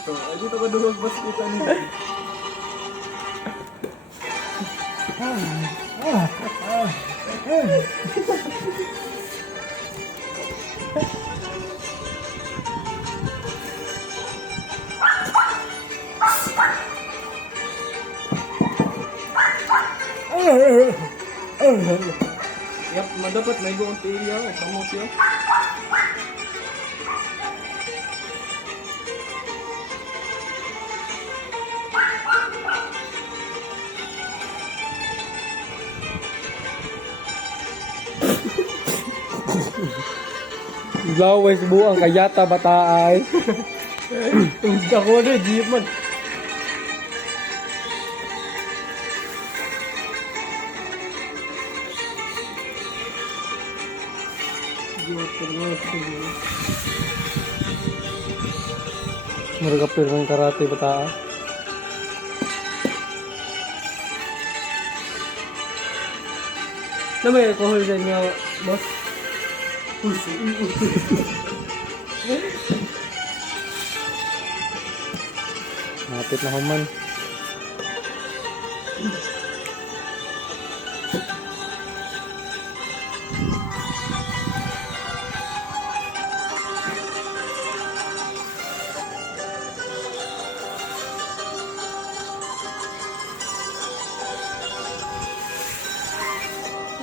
So, ay dito ka durog baskita niya. Yap, madapat may buong tiya, kamot yun. Lawes buang kayata bataay. Ako na, jeep man. Maragapir ng karate bataay. Na may alcohol din nga, boss. Napit na human.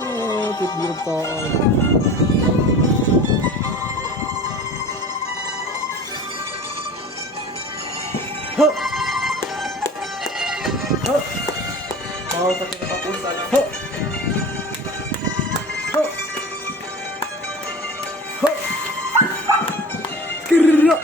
Oh, titbirog pa ako. Bawal sa kinatapusan. Kirra!